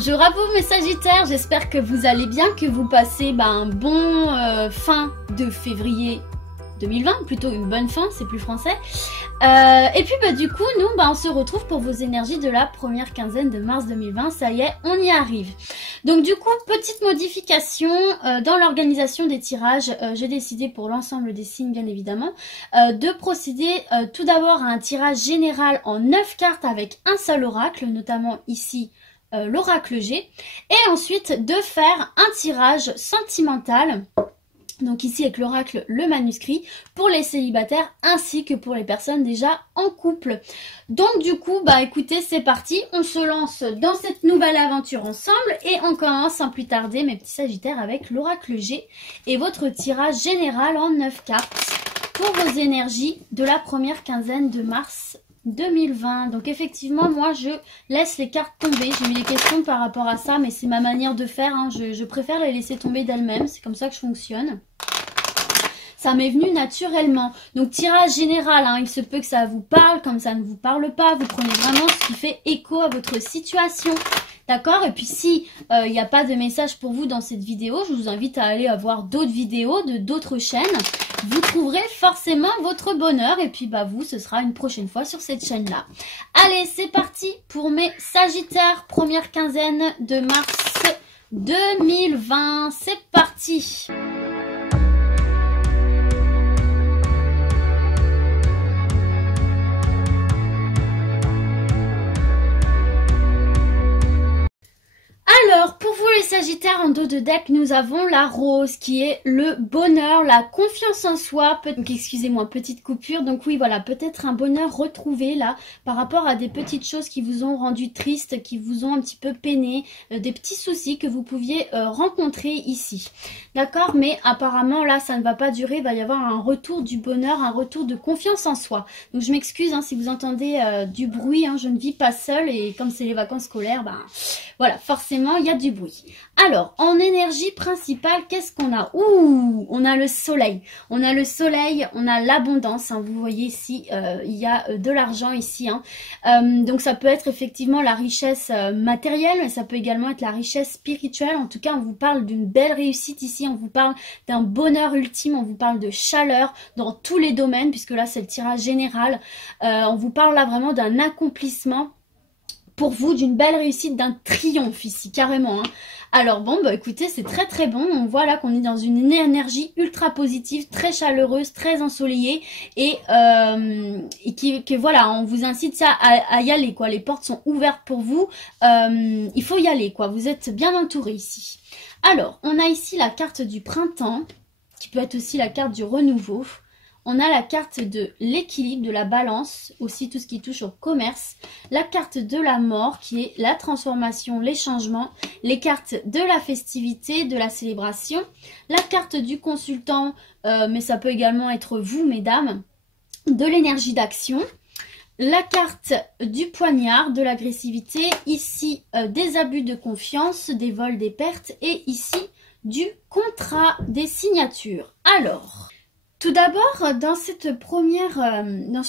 Bonjour à vous mes Sagittaires, j'espère que vous allez bien, que vous passez un bon fin de février 2020, plutôt une bonne fin, c'est plus français. Et puis du coup, nous on se retrouve pour vos énergies de la première quinzaine de mars 2020, ça y est, on y arrive. Donc du coup, petite modification dans l'organisation des tirages, j'ai décidé pour l'ensemble des signes bien évidemment, de procéder tout d'abord à un tirage général en 9 cartes avec un seul oracle, notamment ici l'oracle G, et ensuite de faire un tirage sentimental, donc ici avec l'oracle le manuscrit, pour les célibataires ainsi que pour les personnes déjà en couple. Donc du coup, écoutez, c'est parti, on se lance dans cette nouvelle aventure ensemble et on commence sans plus tarder mes petits Sagittaires avec l'oracle G et votre tirage général en 9 cartes pour vos énergies de la première quinzaine de mars 2020. Donc effectivement, moi je laisse les cartes tomber. J'ai eu des questions par rapport à ça, mais c'est ma manière de faire, hein. Je préfère les laisser tomber d'elles-mêmes, c'est comme ça que je fonctionne. Ça m'est venu naturellement. Donc tirage général, hein, il se peut que ça vous parle, comme ça ne vous parle pas. Vous prenez vraiment ce qui fait écho à votre situation. D'accord? Et puis si il n'y a pas de message pour vous dans cette vidéo, je vous invite à aller voir d'autres vidéos de d'autres chaînes. Vous trouverez forcément votre bonheur. Et puis vous, ce sera une prochaine fois sur cette chaîne-là. Allez, c'est parti pour mes Sagittaires, première quinzaine de mars 2020. C'est parti! Alors, pour vous les Sagittaires, en dos de deck, nous avons la rose qui est le bonheur, la confiance en soi. Donc, excusez-moi, petite coupure. Donc oui, voilà, peut-être un bonheur retrouvé là par rapport à des petites choses qui vous ont rendu triste, qui vous ont un petit peu peiné, des petits soucis que vous pouviez rencontrer ici. D'accord? Mais apparemment là, ça ne va pas durer. Il va y avoir un retour du bonheur, un retour de confiance en soi. Donc je m'excuse si vous entendez du bruit. Je ne vis pas seule et comme c'est les vacances scolaires, voilà, forcément, il y a du bruit. Alors, en énergie principale, qu'est-ce qu'on a? Ouh, on a le soleil. On a le soleil, on a l'abondance. Vous voyez ici, il y a de l'argent ici. Donc, ça peut être effectivement la richesse matérielle, mais ça peut également être la richesse spirituelle. En tout cas, on vous parle d'une belle réussite ici. On vous parle d'un bonheur ultime. On vous parle de chaleur dans tous les domaines, puisque là, c'est le tirage général. On vous parle là vraiment d'un accomplissement pour vous, d'une belle réussite, d'un triomphe ici, carrément. Alors bon, écoutez, c'est très très bon. On voit là qu'on est dans une énergie ultra positive, très chaleureuse, très ensoleillée et que voilà, on vous incite ça à y aller, quoi. Les portes sont ouvertes pour vous. Il faut y aller, quoi. Vous êtes bien entouré ici. Alors, on a ici la carte du printemps, qui peut être aussi la carte du renouveau. On a la carte de l'équilibre, de la balance, aussi tout ce qui touche au commerce. La carte de la mort qui est la transformation, les changements. Les cartes de la festivité, de la célébration. La carte du consultant, mais ça peut également être vous, mesdames. De l'énergie d'action. La carte du poignard, de l'agressivité. Ici, des abus de confiance, des vols, des pertes. Et ici, du contrat, des signatures. Alors, tout d'abord, dans ce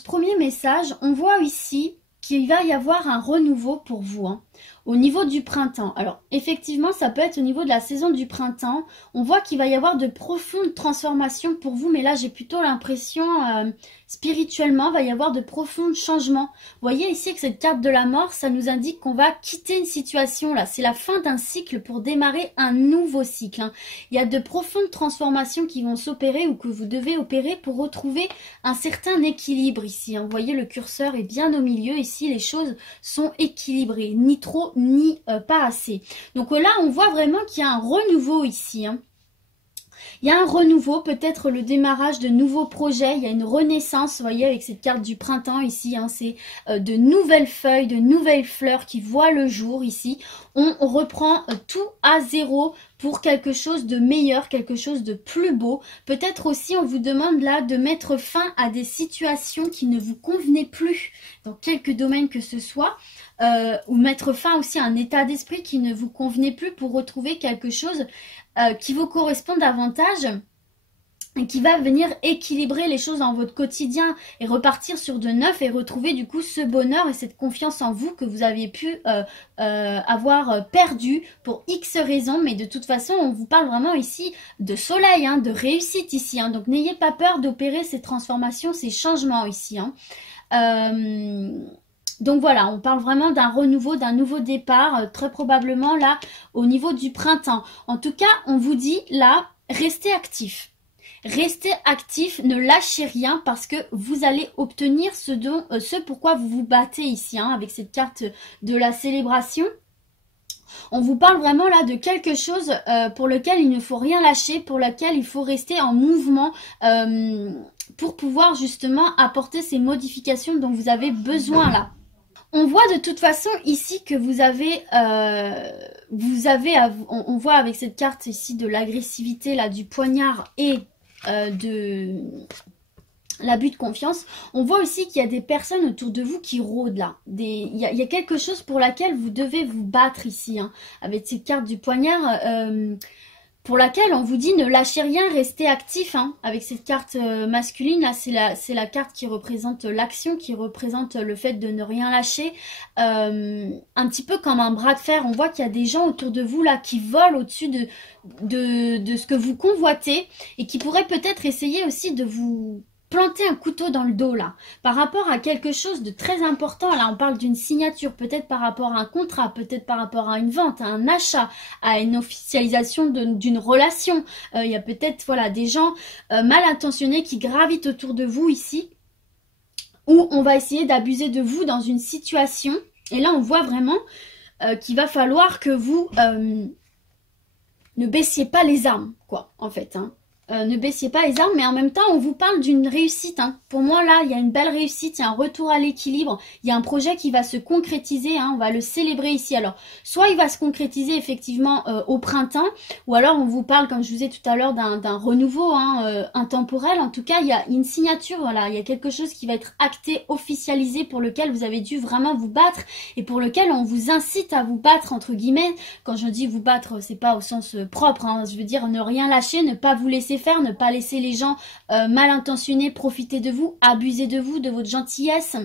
premier message, on voit ici qu'il va y avoir un renouveau pour vous, au niveau du printemps. Alors, effectivement, ça peut être au niveau de la saison du printemps. On voit qu'il va y avoir de profondes transformations pour vous, mais là, j'ai plutôt l'impression, spirituellement, il va y avoir de profonds changements. Vous voyez ici que cette carte de la mort, ça nous indique qu'on va quitter une situation, là. C'est la fin d'un cycle pour démarrer un nouveau cycle. Il y a de profondes transformations qui vont s'opérer ou que vous devez opérer pour retrouver un certain équilibre ici. Vous voyez, le curseur est bien au milieu. Ici, les choses sont équilibrées, ni trop ni pas assez. Donc là, on voit vraiment qu'il y a un renouveau ici. Il y a un renouveau, peut-être le démarrage de nouveaux projets, il y a une renaissance, vous voyez, avec cette carte du printemps ici, c'est de nouvelles feuilles, de nouvelles fleurs qui voient le jour ici. On reprend tout à zéro pour quelque chose de meilleur, quelque chose de plus beau. Peut-être aussi, on vous demande là de mettre fin à des situations qui ne vous convenaient plus, dans quelques domaines que ce soit. Ou mettre fin aussi à un état d'esprit qui ne vous convenait plus pour retrouver quelque chose qui vous correspond davantage. et qui va venir équilibrer les choses dans votre quotidien et repartir sur de neuf et retrouver du coup ce bonheur et cette confiance en vous que vous aviez pu avoir perdu pour X raisons. Mais de toute façon, on vous parle vraiment ici de soleil, hein, de réussite ici. Hein. Donc n'ayez pas peur d'opérer ces transformations, ces changements ici. Hein. Donc voilà, on parle vraiment d'un renouveau, d'un nouveau départ, très probablement là au niveau du printemps. En tout cas, on vous dit là, restez actifs. Restez actif, ne lâchez rien parce que vous allez obtenir ce pourquoi vous vous battez ici, hein, avec cette carte de la célébration. On vous parle vraiment là de quelque chose pour lequel il ne faut rien lâcher, pour lequel il faut rester en mouvement pour pouvoir justement apporter ces modifications dont vous avez besoin là. On voit de toute façon ici que on voit avec cette carte ici de l'agressivité là, du poignard et de l'abus de confiance, on voit aussi qu'il y a des personnes autour de vous qui rôdent là. Il y a quelque chose pour laquelle vous devez vous battre ici, hein, avec cette carte du poignard, pour laquelle on vous dit ne lâchez rien, restez actif. Hein, avec cette carte masculine, là c'est la carte qui représente l'action, qui représente le fait de ne rien lâcher. Un petit peu comme un bras de fer, on voit qu'il y a des gens autour de vous là qui volent au-dessus de ce que vous convoitez et qui pourraient peut-être essayer aussi de vous planter un couteau dans le dos là, par rapport à quelque chose de très important. Là on parle d'une signature, peut-être par rapport à un contrat, peut-être par rapport à une vente, à un achat, à une officialisation d'une relation. Il y a peut-être voilà des gens mal intentionnés qui gravitent autour de vous ici, où on va essayer d'abuser de vous dans une situation. Et là on voit vraiment qu'il va falloir que vous ne baissiez pas les armes, quoi, en fait, hein. Ne baissiez pas les armes, mais en même temps, on vous parle d'une réussite. Hein. Pour moi, là, il y a une belle réussite, il y a un retour à l'équilibre, il y a un projet qui va se concrétiser, hein, on va le célébrer ici. Alors, soit il va se concrétiser effectivement au printemps, ou alors on vous parle, comme je vous ai tout à l'heure, d'un renouveau intemporel. En tout cas, il y a une signature, voilà, il y a quelque chose qui va être acté, officialisé, pour lequel vous avez dû vraiment vous battre, et pour lequel on vous incite à vous battre, entre guillemets. Quand je dis vous battre, c'est pas au sens propre, hein, je veux dire ne rien lâcher, ne pas vous laisser faire, ne pas laisser les gens mal intentionnés profiter de vous, abuser de vous, de votre gentillesse.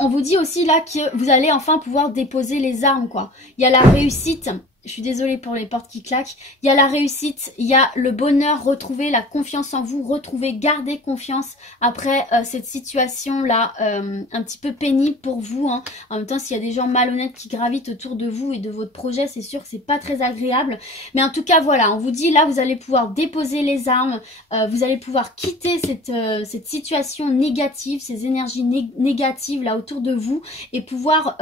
On vous dit aussi là que vous allez enfin pouvoir déposer les armes, quoi. Il y a la réussite. Je suis désolée pour les portes qui claquent. Il y a la réussite, il y a le bonheur, retrouver la confiance en vous, retrouver, garder confiance après cette situation-là, un petit peu pénible pour vous. Hein. En même temps, s'il y a des gens malhonnêtes qui gravitent autour de vous et de votre projet, c'est sûr que c'est pas très agréable. Mais en tout cas, voilà, on vous dit là, vous allez pouvoir déposer les armes, vous allez pouvoir quitter cette situation négative, ces énergies négatives là autour de vous et pouvoir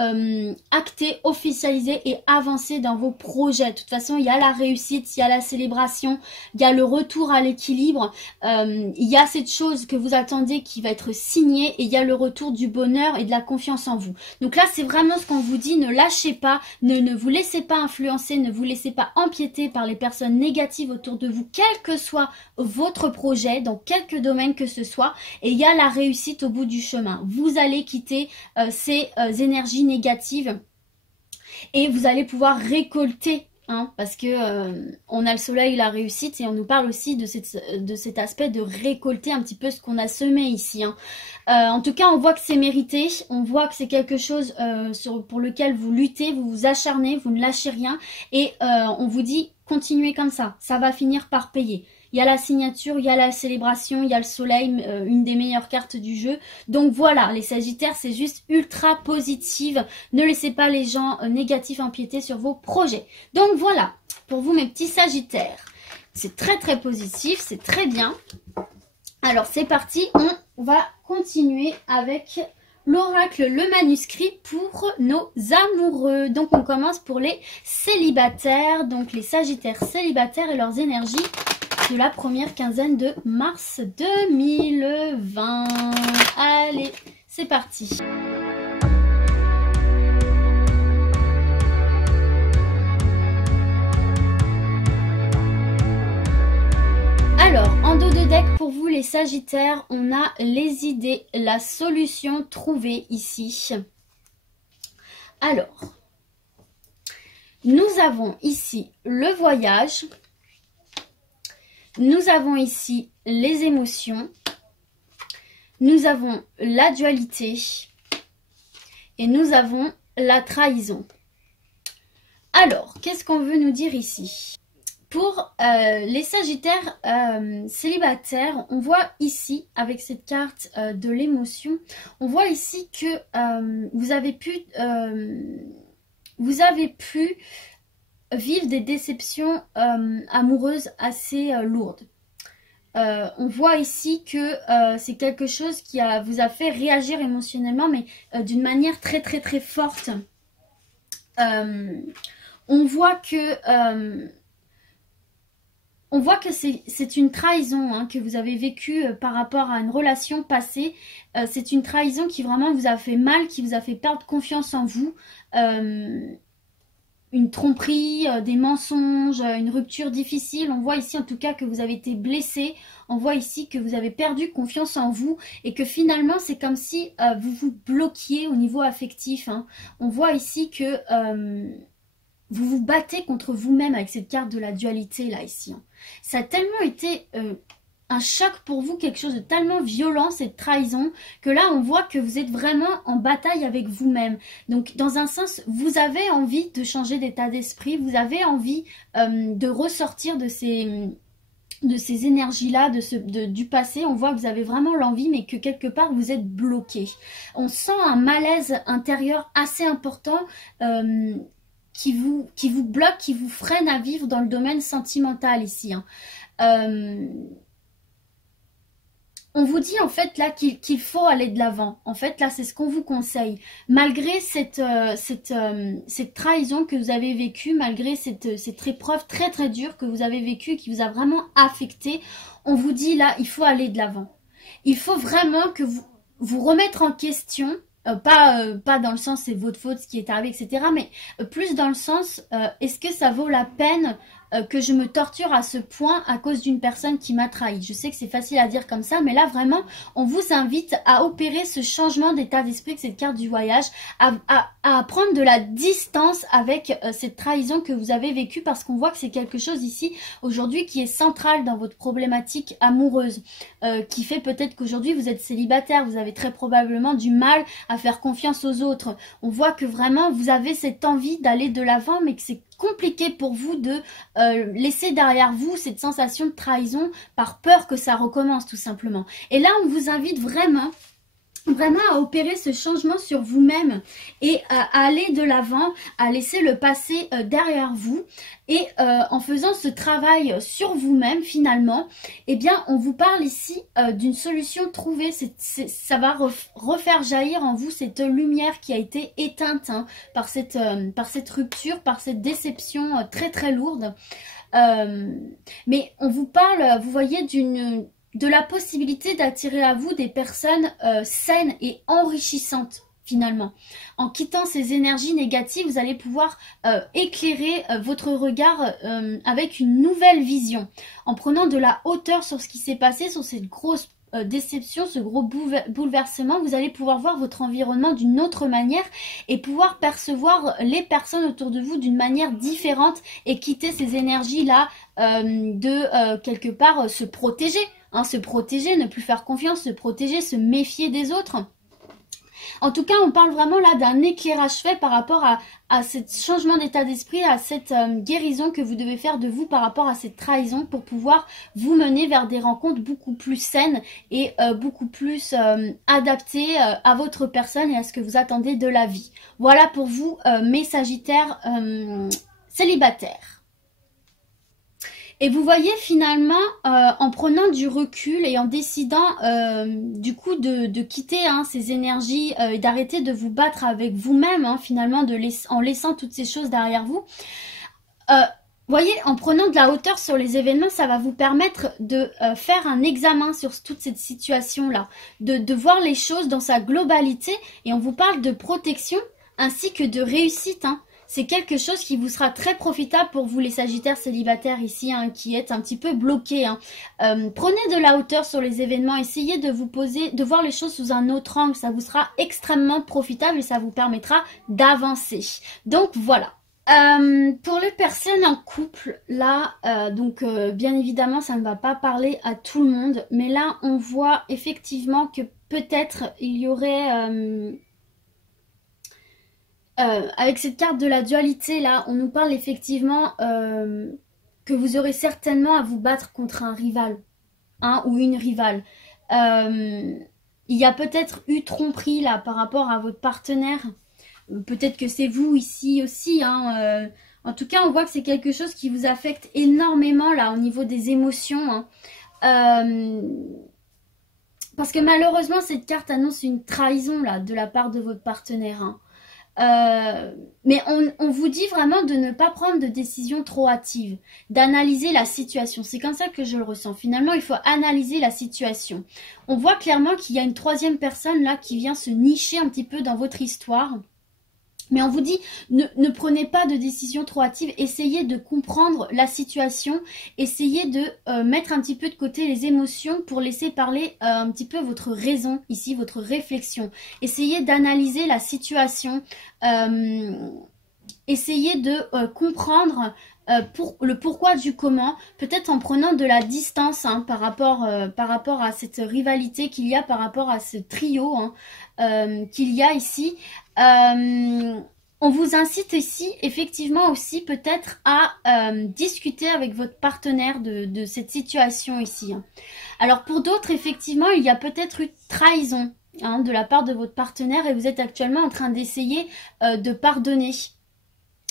acter, officialiser et avancer dans vos projets. De toute façon, il y a la réussite, il y a la célébration, il y a le retour à l'équilibre, il y a cette chose que vous attendez qui va être signée et il y a le retour du bonheur et de la confiance en vous. Donc là, c'est vraiment ce qu'on vous dit, ne lâchez pas, ne vous laissez pas influencer, ne vous laissez pas empiéter par les personnes négatives autour de vous, quel que soit votre projet, dans quelque domaine que ce soit, et il y a la réussite au bout du chemin. Vous allez quitter ces énergies négatives et vous allez pouvoir récolter, hein, parce que on a le soleil, la réussite, et on nous parle aussi de cet aspect de récolter un petit peu ce qu'on a semé ici. Hein. En tout cas, on voit que c'est mérité, on voit que c'est quelque chose pour lequel vous luttez, vous vous acharnez, vous ne lâchez rien, et on vous dit continuez comme ça va finir par payer. Il y a la signature, il y a la célébration, il y a le soleil, une des meilleures cartes du jeu. Donc voilà, les Sagittaires, c'est juste ultra positive. Ne laissez pas les gens négatifs empiéter sur vos projets. Donc voilà, pour vous mes petits Sagittaires. C'est très très positif, c'est très bien. Alors c'est parti, on va continuer avec l'oracle, le manuscrit pour nos amoureux. Donc on commence pour les célibataires, donc les Sagittaires célibataires et leurs énergies de la première quinzaine de mars 2020. Allez, c'est parti. Alors, en dos de deck pour vous les Sagittaires, on a les idées, la solution trouvée ici. Alors, nous avons ici le voyage. Nous avons ici les émotions. Nous avons la dualité. Et nous avons la trahison. Alors, qu'est-ce qu'on veut nous dire ici? Pour les Sagittaires célibataires, on voit ici, avec cette carte de l'émotion, on voit ici que vous avez pu vivre des déceptions amoureuses assez lourdes. On voit ici que c'est quelque chose qui vous a fait réagir émotionnellement, mais d'une manière très très très forte. On voit que c'est une trahison hein, que vous avez vécue par rapport à une relation passée. C'est une trahison qui vraiment vous a fait mal, qui vous a fait perdre confiance en vous. Une tromperie, des mensonges, une rupture difficile. On voit ici en tout cas que vous avez été blessé. On voit ici que vous avez perdu confiance en vous et que finalement c'est comme si vous vous bloquiez au niveau affectif. Hein. On voit ici que vous vous battez contre vous-même avec cette carte de la dualité là ici. Hein. Ça a tellement été un choc pour vous, quelque chose de tellement violent, cette trahison, que là on voit que vous êtes vraiment en bataille avec vous-même. Donc dans un sens, vous avez envie de changer d'état d'esprit, vous avez envie de ressortir de ces énergies-là, du passé. On voit que vous avez vraiment l'envie, mais que quelque part vous êtes bloqué. On sent un malaise intérieur assez important qui vous bloque, qui vous freine à vivre dans le domaine sentimental ici. Hein. On vous dit en fait là qu'il faut aller de l'avant. En fait là c'est ce qu'on vous conseille. Malgré cette trahison que vous avez vécue, malgré cette épreuve très très dure que vous avez vécue, qui vous a vraiment affecté, on vous dit là il faut aller de l'avant. Il faut vraiment que vous remettre en question. Pas dans le sens c'est votre faute ce qui est arrivé etc. Mais plus dans le sens est-ce que ça vaut la peine que je me torture à ce point à cause d'une personne qui m'a trahi. Je sais que c'est facile à dire comme ça, mais là vraiment, on vous invite à opérer ce changement d'état d'esprit que cette carte du voyage, à prendre de la distance avec cette trahison que vous avez vécue, parce qu'on voit que c'est quelque chose ici, aujourd'hui, qui est central dans votre problématique amoureuse, qui fait peut-être qu'aujourd'hui vous êtes célibataire, vous avez très probablement du mal à faire confiance aux autres. On voit que vraiment vous avez cette envie d'aller de l'avant, mais que c'est compliqué pour vous de laisser derrière vous cette sensation de trahison par peur que ça recommence tout simplement. Et là on vous invite vraiment à opérer ce changement sur vous-même et à aller de l'avant, à laisser le passé derrière vous. Et en faisant ce travail sur vous-même finalement, eh bien on vous parle ici d'une solution trouvée. Ça va refaire jaillir en vous cette lumière qui a été éteinte hein, par cette rupture, par cette déception très très lourde. Mais on vous parle, vous voyez, de la possibilité d'attirer à vous des personnes saines et enrichissantes finalement. En quittant ces énergies négatives, vous allez pouvoir éclairer votre regard avec une nouvelle vision. En prenant de la hauteur sur ce qui s'est passé, sur cette grosse déception, ce gros bouleversement, vous allez pouvoir voir votre environnement d'une autre manière et pouvoir percevoir les personnes autour de vous d'une manière différente et quitter ces énergies-là quelque part se protéger. Hein, se protéger, ne plus faire confiance, se protéger, se méfier des autres. En tout cas, on parle vraiment là d'un éclairage fait par rapport à ce changement d'état d'esprit, à cette guérison que vous devez faire de vous par rapport à cette trahison pour pouvoir vous mener vers des rencontres beaucoup plus saines et beaucoup plus adaptées à votre personne et à ce que vous attendez de la vie. Voilà pour vous, mes Sagittaires célibataires. Et vous voyez finalement, en prenant du recul et en décidant du coup de quitter hein, ces énergies et d'arrêter de vous battre avec vous-même, hein, finalement, en laissant toutes ces choses derrière vous, voyez, en prenant de la hauteur sur les événements, ça va vous permettre de faire un examen sur toute cette situation-là, de voir les choses dans sa globalité. Et on vous parle de protection ainsi que de réussite, hein. C'est quelque chose qui vous sera très profitable pour vous les Sagittaires célibataires ici, hein, qui êtes un petit peu bloqués. Hein. Prenez de la hauteur sur les événements, essayez de vous poser, de voir les choses sous un autre angle. Ça vous sera extrêmement profitable et ça vous permettra d'avancer. Donc voilà. Pour les personnes en couple, là, donc bien évidemment, ça ne va pas parler à tout le monde, mais là, on voit effectivement que peut-être il y aurait, avec cette carte de la dualité, là, on nous parle effectivement que vous aurez certainement à vous battre contre un rival, hein, ou une rivale. Il y a peut-être eu tromperie, là, par rapport à votre partenaire. Peut-être que c'est vous ici aussi, hein. En tout cas, on voit que c'est quelque chose qui vous affecte énormément là au niveau des émotions, hein. Parce que malheureusement, cette carte annonce une trahison là de la part de votre partenaire, hein. Mais on vous dit vraiment de ne pas prendre de décision trop hâtive, d'analyser la situation. C'est comme ça que je le ressens. Finalement, il faut analyser la situation. On voit clairement qu'il y a une troisième personne là qui vient se nicher un petit peu dans votre histoire. Mais on vous dit, ne prenez pas de décision trop hâtive, essayez de comprendre la situation, essayez de mettre un petit peu de côté les émotions pour laisser parler un petit peu votre raison, ici, votre réflexion. Essayez d'analyser la situation, essayez de comprendre le pourquoi du comment, peut-être en prenant de la distance, hein, par rapport à cette rivalité qu'il y a, par rapport à ce trio, hein, qu'il y a ici. On vous incite ici effectivement aussi peut-être à discuter avec votre partenaire de cette situation ici, hein. Alors pour d'autres, effectivement, il y a peut-être eu trahison, hein, de la part de votre partenaire et vous êtes actuellement en train d'essayer de pardonner.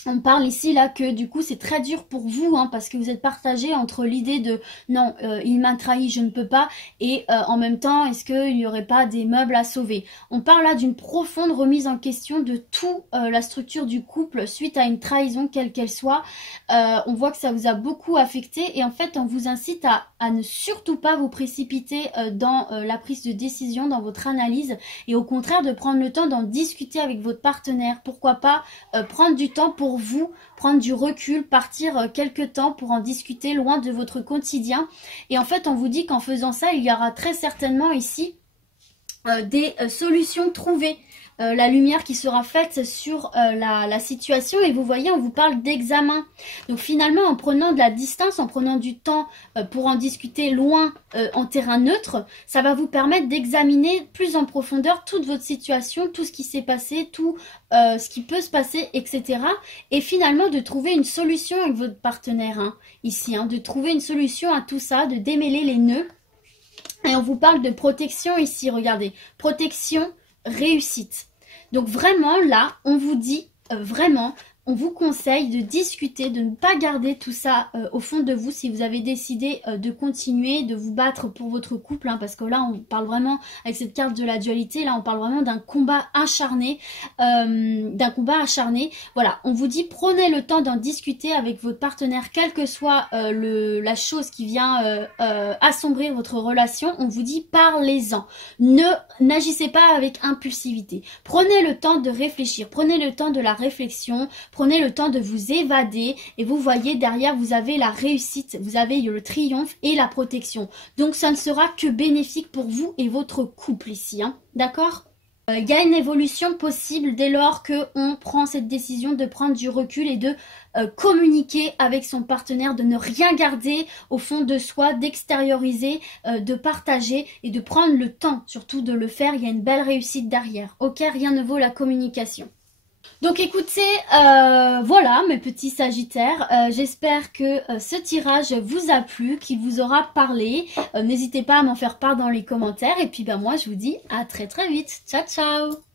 On parle ici là que du coup c'est très dur pour vous, hein, parce que vous êtes partagé entre l'idée de non, il m'a trahi, je ne peux pas, et en même temps est-ce qu'il n'y aurait pas des meubles à sauver. On parle là d'une profonde remise en question de tout la structure du couple suite à une trahison quelle qu'elle soit. On voit que ça vous a beaucoup affecté et en fait on vous incite à ne surtout pas vous précipiter dans la prise de décision, dans votre analyse, et au contraire de prendre le temps d'en discuter avec votre partenaire. Pourquoi pas prendre du temps pour vous, prendre du recul, partir quelques temps pour en discuter loin de votre quotidien. Et en fait, on vous dit qu'en faisant ça, il y aura très certainement ici des solutions trouvées. La lumière qui sera faite sur la situation et vous voyez, on vous parle d'examen. Donc finalement, en prenant de la distance, en prenant du temps pour en discuter loin en terrain neutre, ça va vous permettre d'examiner plus en profondeur toute votre situation, tout ce qui s'est passé, tout ce qui peut se passer, etc. Et finalement de trouver une solution avec votre partenaire, hein, ici, hein, de trouver une solution à tout ça, de démêler les nœuds. Et on vous parle de protection ici, regardez, protection, réussite. Donc vraiment là, on vous dit vraiment, on vous conseille de discuter, de ne pas garder tout ça au fond de vous si vous avez décidé de continuer, de vous battre pour votre couple, hein, parce que là on parle vraiment, avec cette carte de la dualité, là on parle vraiment d'un combat acharné, Voilà, on vous dit prenez le temps d'en discuter avec votre partenaire, quelle que soit la chose qui vient assombrir votre relation, on vous dit parlez-en, n'agissez pas avec impulsivité, prenez le temps de réfléchir, prenez le temps de la réflexion, prenez le temps de vous évader et vous voyez derrière vous avez la réussite, vous avez le triomphe et la protection. Donc ça ne sera que bénéfique pour vous et votre couple ici, hein, d'accord ? Il y a une évolution possible dès lors qu'on prend cette décision de prendre du recul et de communiquer avec son partenaire, de ne rien garder au fond de soi, d'extérioriser, de partager et de prendre le temps surtout de le faire. Il y a une belle réussite derrière. Ok, rien ne vaut la communication. Donc écoutez, voilà mes petits sagittaires, j'espère que ce tirage vous a plu, qu'il vous aura parlé. N'hésitez pas à m'en faire part dans les commentaires et puis moi je vous dis à très très vite. Ciao ciao.